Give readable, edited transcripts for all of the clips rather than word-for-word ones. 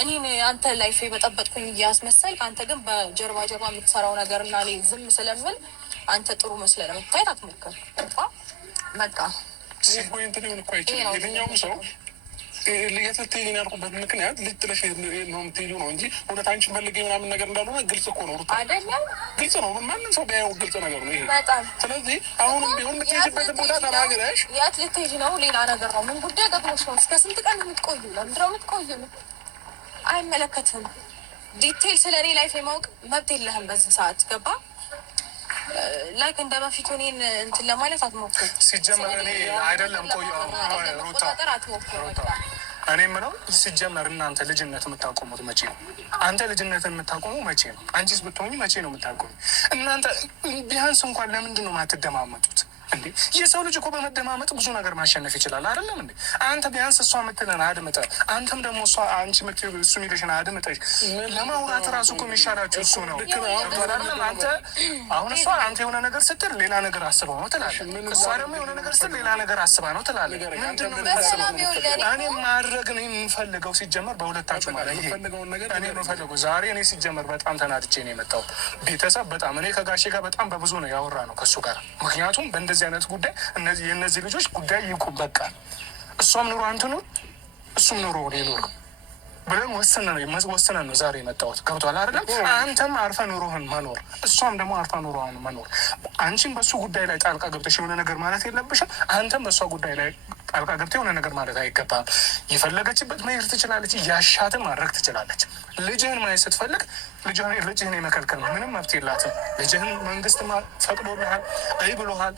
እኔ አንተ ላይፍ የበጠበጥኩኝ እያስመሰል አንተ ግን በጀርባ ጀርባ የምትሰራው ነገር እና እኔ ዝም ስለምል አንተ ጥሩ መስለህ ለመታየት አትሞክር። በቃ የትኛውም ሰው የት ልትሄጂ ያልኩበት ምክንያት ልጅ ጥለሽ ነው የምትሄጂው ነው እንጂ እውነት አንቺን ፈልጌ ምናምን ነገር እንዳልሆነ ግልጽ እኮ ነው። አይደለም ግልጽ ነው። ማንም ሰው ቢያየው ግልጽ ነገር ነው ይሄ። ስለዚህ አሁንም ቢሆን የምትሄጂበትን ቦታ ተናግረሽ የት ልትሄጂ ነው ሌላ ነገር ነው። ምን ጉዳይ ገጥሞሽ ነው? እስከ ስንት ቀን የምትቆዩ? ለምንድን ነው የምትቆዩ? አይመለከትም። ዲቴል ስለ እኔ ላይፍ የማወቅ መብት የለህም በዚህ ሰዓት። ገባ? ላይክ እንደ በፊቱ እኔን እንትን ለማለት አትሞክር። ሲጀመር እኔ አይደለም ቆዩ ሩታ አትሞክር። እኔ የምለው ሲጀመር እናንተ ልጅነት የምታቆሙት መቼ ነው? አንተ ልጅነትን የምታቆሙ መቼ ነው? አንቺስ ብትሆኚ መቼ ነው የምታቆሙ? እናንተ ቢያንስ እንኳን ለምንድን ነው የማትደማመጡት እንዴ? የሰው ልጅ እኮ በመደማመጥ ብዙ ነገር ማሸነፍ ይችላል አይደለም እንዴ? አንተ ቢያንስ እሷ የምትለን አድምጠህ፣ አንተም ደግሞ እሷ አንቺ እሱ የሚልሽን አድምጠሽ ለማውራት ራሱ እኮ የሚሻላችሁ እሱ ነው አይደለም? አንተ አሁን እሷ አንተ የሆነ ነገር ስትል ሌላ ነገር አስበው ነው ትላለህ። እሷ ደግሞ የሆነ ነገር ስትል ሌላ ነገር አስባ ነው ትላለህ። ምንድን ነው የምታስበው? እኔ ማድረግ ነው የምፈልገው ሲጀመር በሁለታችሁ ማለት ይሄ እኔ የምፈልገው ዛሬ እኔ ሲጀመር በጣም ተናድጄ ነው የመጣሁት። ቤተሰብ በጣም እኔ ከጋሼ ጋር በጣም በብዙ ነው ያወራ ነው ከእሱ ጋር ምክንያቱም በእንደዚህ አይነት ጉዳይ የእነዚህ ልጆች ጉዳይ ይቁም በቃ። እሷም ኑሮ አንትኑ እሱም ኑሮ ሊኖር ብለን ወስነን ነው ዛሬ የመጣሁት። ገብቶሃል አይደለም? አንተም አርፈ ኑሮህን መኖር፣ እሷም ደግሞ አርፋ ኑሮህን መኖር። አንቺም በሱ ጉዳይ ላይ ጣልቃ ገብተሽ የሆነ ነገር ማለት የለብሽም። አንተም በእሷ ጉዳይ ላይ ጣልቃ ገብተህ የሆነ ነገር ማለት አይገባም። የፈለገችበት መሄድ ትችላለች፣ ያሻትን ማድረግ ትችላለች። ልጅህን ማየት ስትፈልግ ልጅህን የመከልከል ምንም መብት የላትም። ልጅህን መንግስት ፈቅዶልሃል፣ ብሎሃል።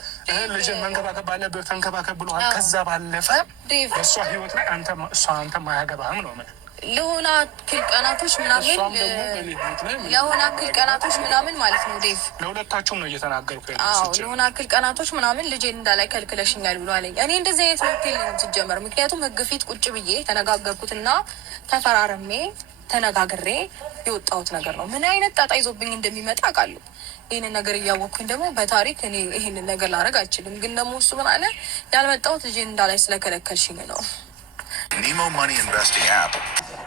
ልጅህን መንከባከብ ባለብህ ተንከባከብ ብሎሃል። ከዛ ባለፈ በእሷ ህይወት ላይ አንተ ማያገባህም ነው ምን ለሆነ አክል ቀናቶች ምናምን ማለት ነው ዴቭ። ለሁለታችሁም ነው እየተናገርኩ ያለው። አዎ ለሆነ አክል ቀናቶች ምናምን ልጄን እንዳላይ ከልክለሽኛል ብሎ አለኝ። እኔ እንደዚህ አይነት ወክል ነው ሲጀመር። ምክንያቱም ህግ ፊት ቁጭ ብዬ ተነጋገርኩትና ተፈራረሜ ተነጋግሬ የወጣሁት ነገር ነው። ምን አይነት ጣጣ ይዞብኝ እንደሚመጣ አውቃለሁ። ይህንን ነገር እያወቅኩኝ ደግሞ በታሪክ እኔ ይህንን ነገር ላደርግ አልችልም። ግን ደግሞ እሱ ምን አለ ያልመጣሁት ልጄን እንዳላይ ስለከለከልሽኝ ነው። ኒሞ ማኒ ኢንቨስቲንግ አፕ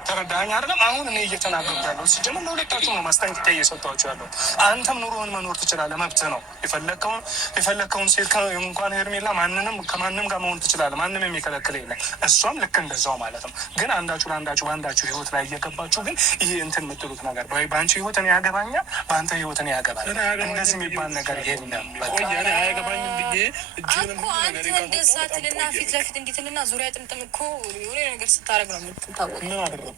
ተረዳኸኝ አይደለም? አሁን እኔ እየተናገርኩ ያለው ሲጀምር ለሁለታችሁ ነው ማስጠንቀቂያ እየሰጧችሁ ያለው። አንተም ኑሮህን መኖር ትችላለህ፣ መብትህ ነው። የፈለግከውን ሴት እንኳን ሄርሜላ ከማንም ጋር መሆን ትችላለህ፣ ማንም የሚከለክል የለም። እሷም ልክ እንደዛው ማለት ነው። ግን አንዳችሁ ለአንዳችሁ በአንዳችሁ ህይወት ላይ እየገባችሁ ግን ይሄ እንትን የምትሉት ነገር በአንቺ ህይወት እኔ ያገባኛል፣ በአንተ ህይወት እኔ ያገባል፣ እንደዚህ የሚባል ነገር የለም። አያገባኝም ብዬ እኮ አንተ እንደዛ ትልና ፊት ለፊት እንዲትልና ዙሪያ ጥምጥም እኮ የሆነ ነገር ስታደርግ ነው የምትታወቅ። ምን አደረኩኝ?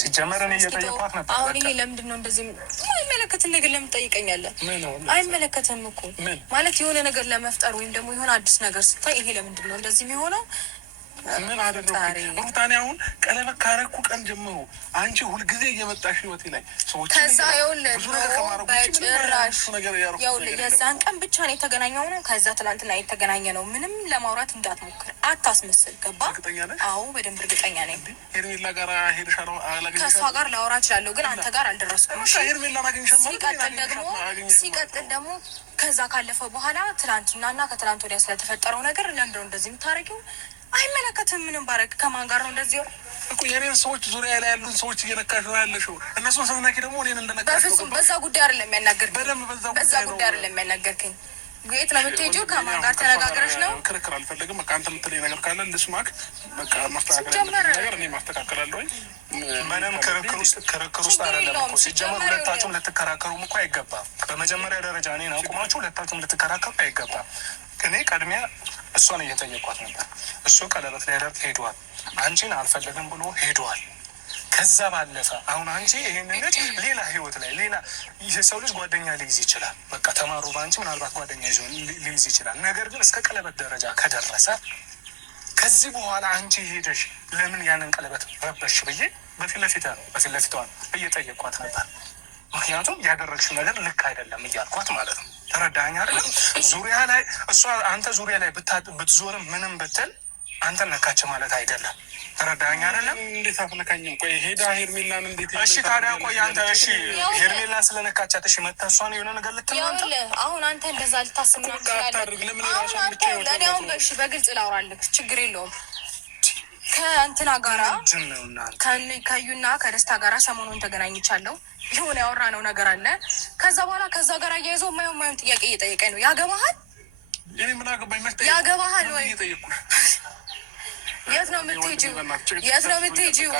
ሲጀመር እኔ እየጠየኳት ነበር። አሁን ይሄ ለምንድን ነው እንደዚህ አይመለከትን ነገር ለምን ትጠይቀኛለህ? አይመለከትም እኮ ማለት የሆነ ነገር ለመፍጠር ወይም ደግሞ የሆነ አዲስ ነገር ስታይ ይሄ ለምንድን ነው እንደዚህ የሚሆነው? ምን አደረኩኝ? ሩታኔ አሁን ቀለበት ካረኩ ቀን ጀምሮ አንቺ ሁልጊዜ እየመጣሽ ህይወቴ ላይ ሰዎች ከዛ የዛን ቀን ብቻ ነው የተገናኘው ነው። ከዛ ትናንትና የተገናኘ ነው። ምንም ለማውራት እንዳትሞክር፣ አታስመስል። ገባ? አዎ በደንብ እርግጠኛ ነኝ። ሄርሜላ ጋር ሄድሻለሁ። ከእሷ ጋር ላወራ እችላለሁ፣ ግን አንተ ጋር አልደረስኩም። ሲቀጥል ደግሞ ከዛ ካለፈ በኋላ ትናንትናና ከትናንት ወዲያ ስለተፈጠረው ነገር ለምንድን ነው እንደዚህ የምታደርጊው? አይመለከትም። ምንም ባረግ ከማን ጋር ነው እንደዚህ እኮ የኔን ሰዎች ዙሪያ ላይ ያሉን ሰዎች እየነካሽ ነው ያለሽው። እነሱን ሰምናኪ ደግሞ እኔን እንደነካሽ በፍጹም በዛ ጉዳይ አይደለም የሚያናገርከኝ። በዛ ጉዳይ አይደለም የሚያናገርከኝ። የት ነው የምትሄጂው? ከማን ጋር ተነጋግረሽ ነው? ክርክር አልፈልግም። በቃ አንተ የምትለኝ ነገር ካለ ልስማክ። በቃ ማስተካከል ነገር እኔ ማስተካከላለሁ። ምንም ክርክር ውስጥ አይደለም እኮ ሲጀመር። ሁለታችሁም ልትከራከሩም እኮ አይገባም። በመጀመሪያ ደረጃ እኔን አቁማችሁ ሁለታችሁም ልትከራከሩ አይገባም። እኔ ቀድሚያ እሷን እየጠየኳት ነበር። እሱ ቀለበት ሊያደርግ ሄዷል። አንቺን አልፈለግም ብሎ ሄዷል። ከዛ ባለፈ አሁን አንቺ ይሄንን ልጅ ሌላ ህይወት ላይ ሌላ የሰው ልጅ ጓደኛ ሊይዝ ይችላል። በቃ ተማሩ በአንቺ ምናልባት ጓደኛ ይዞ ሊይዝ ይችላል። ነገር ግን እስከ ቀለበት ደረጃ ከደረሰ ከዚህ በኋላ አንቺ ሄደሽ ለምን ያንን ቀለበት ረበሽ ብዬ በፊት ለፊቷ እየጠየኳት ነበር። ምክንያቱም ያደረግሽው ነገር ልክ አይደለም እያልኳት ማለት ነው። ተረዳኸኝ አይደለም? ዙሪያ ላይ እሷ አንተ ዙሪያ ላይ ብትዞርም ምንም ብትል አንተ ነካች ማለት አይደለም። ተረዳኸኝ አይደለም? እንዴት አትነካኝም? ቆይ ሄዳ ሄርሜላን እንዴት? እሺ ታዲያ ቆይ አንተ እሺ ሄርሜላን ስለነካቻት እሺ መታ እሷን የሆነ ነገር ልትማንተ አሁን አንተ እንደዛ ልታስብ ነው። ለእኔ አሁን በግልጽ ላውራልህ ችግር የለውም። ከእንትና ጋራ ከዩና ከደስታ ጋራ ሰሞኑን ተገናኝቻለሁ። የሆነ ያወራነው ነገር አለ። ከዛ በኋላ ከዛ ጋር አያይዞ ማየውን ጥያቄ እየጠየቀኝ ነው። ያገባሃል? ያገባሃል ወይ? የት ነው የምትሄጂው? የት ነው የምትሄጂው?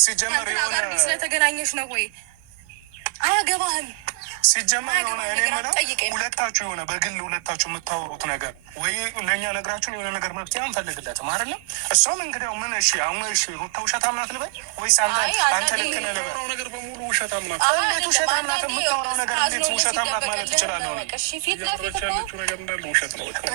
ሲጀመር ጋር ስለተገናኘሽ ነው ወይ? አያገባህም ሲጀመር የሆነ እኔ የምለው ሁለታችሁ የሆነ በግል ሁለታችሁ የምታወሩት ነገር ወይ ለእኛ ነግራችሁን የሆነ ነገር መፍትሄ አንፈልግለትም አይደለም። እሷም እንግዲያው ምን እሺ አሁን እሺ ሩታ ውሸታም ናት ልበል ወይስ አንተ ልክ ነህ ልበል? ነገር በሙሉ ውሸታም ናት። እንዴት ውሸታም ናት? የምታወራው ነገር እንዴት ውሸታም ናት ማለት ትችላለህ?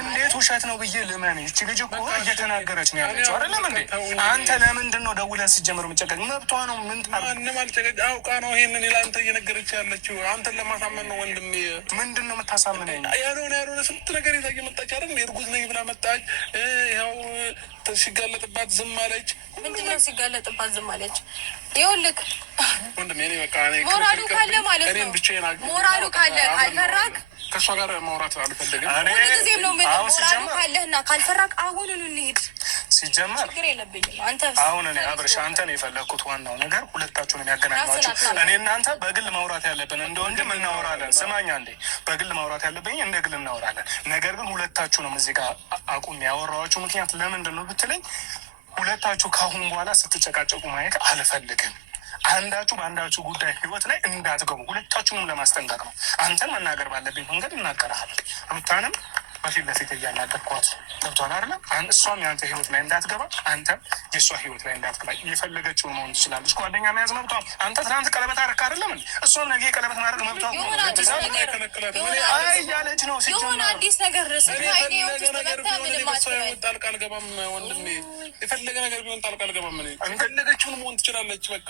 እንዴት ውሸት ነው ብዬ ልመን? ይቺ ልጅ እኮ እየተናገረች ነው ያለችው አይደለም እንዴ? አንተ ለምንድን ነው ደውለህ ሲጀምር የምጨቀጭ? መብቷ ነው። ምን ማንም አልጨቀጭ አውቃ ነው ይሄንን ለአንተ እየነገረች ያለችው አንተን ለማሳመን ነው። ወንድም ምንድን ነው የምታሳምነኝ? ያልሆነ ስንት ነገር ይዛ እየመጣች አይደል? እርጉዝ ነኝ ብላ መጣች። ያው ሲጋለጥባት ዝም አለች። ምንድን ነው ሲጋለጥባት ዝም አለች? ይኸውልህ ወንድም እኔ በቃ ሞራሉ ካለ ማለት ነው። ሞራሉ ካለ ካልፈራክ ከእሷ ጋር ማውራት አልፈልግም። ሁልጊዜም ነው ሞራሉ ካለህና ካልፈራክ አሁኑን እንሂድ። ሲጀመር ችግር የለብኝም። አንተ አሁን እኔ አብርሽ አንተ ነው የፈለግኩት። ዋናው ነገር ሁለታችሁን የሚያገናኟችሁ እኔ እናንተ በግል ማውራት ያለብን እንደ ወንድም እናወራለን። ስማኛ እንዴ በግል ማውራት ያለብኝ እንደ ግል እናወራለን። ነገር ግን ሁለታችሁንም እዚህ ጋር አቁም ያወራኋችሁ ምክንያት ለምንድን ነው ብትለኝ ሁለታችሁ ከአሁን በኋላ ስትጨቃጨቁ ማየት አልፈልግም። አንዳችሁ በአንዳችሁ ጉዳይ ህይወት ላይ እንዳትገቡ ሁለታችሁንም ለማስጠንቀቅ ነው። አንተን መናገር ባለብኝ መንገድ እናገርሃለሁ። ሩታንም በፊት ለፊት እያናገርኳት ገብቷል አይደለም? እሷም የአንተ ህይወት ላይ እንዳትገባ አንተም የእሷ ህይወት ላይ እንዳትገባ የፈለገችውን መሆን ትችላለች። ጓደኛ መያዝ መብቷ። አንተ ትናንት ቀለበት አረክ አይደለም? እሷም ነገ ቀለበት ማድረግ መብቷ እያለች ነው። የሆነ አዲስ ነገር ጣልቃ አልገባም ወንድሜ። የፈለገ ነገር ቢሆን ጣልቃ አልገባም። የፈለገችውን መሆን ትችላለች በቃ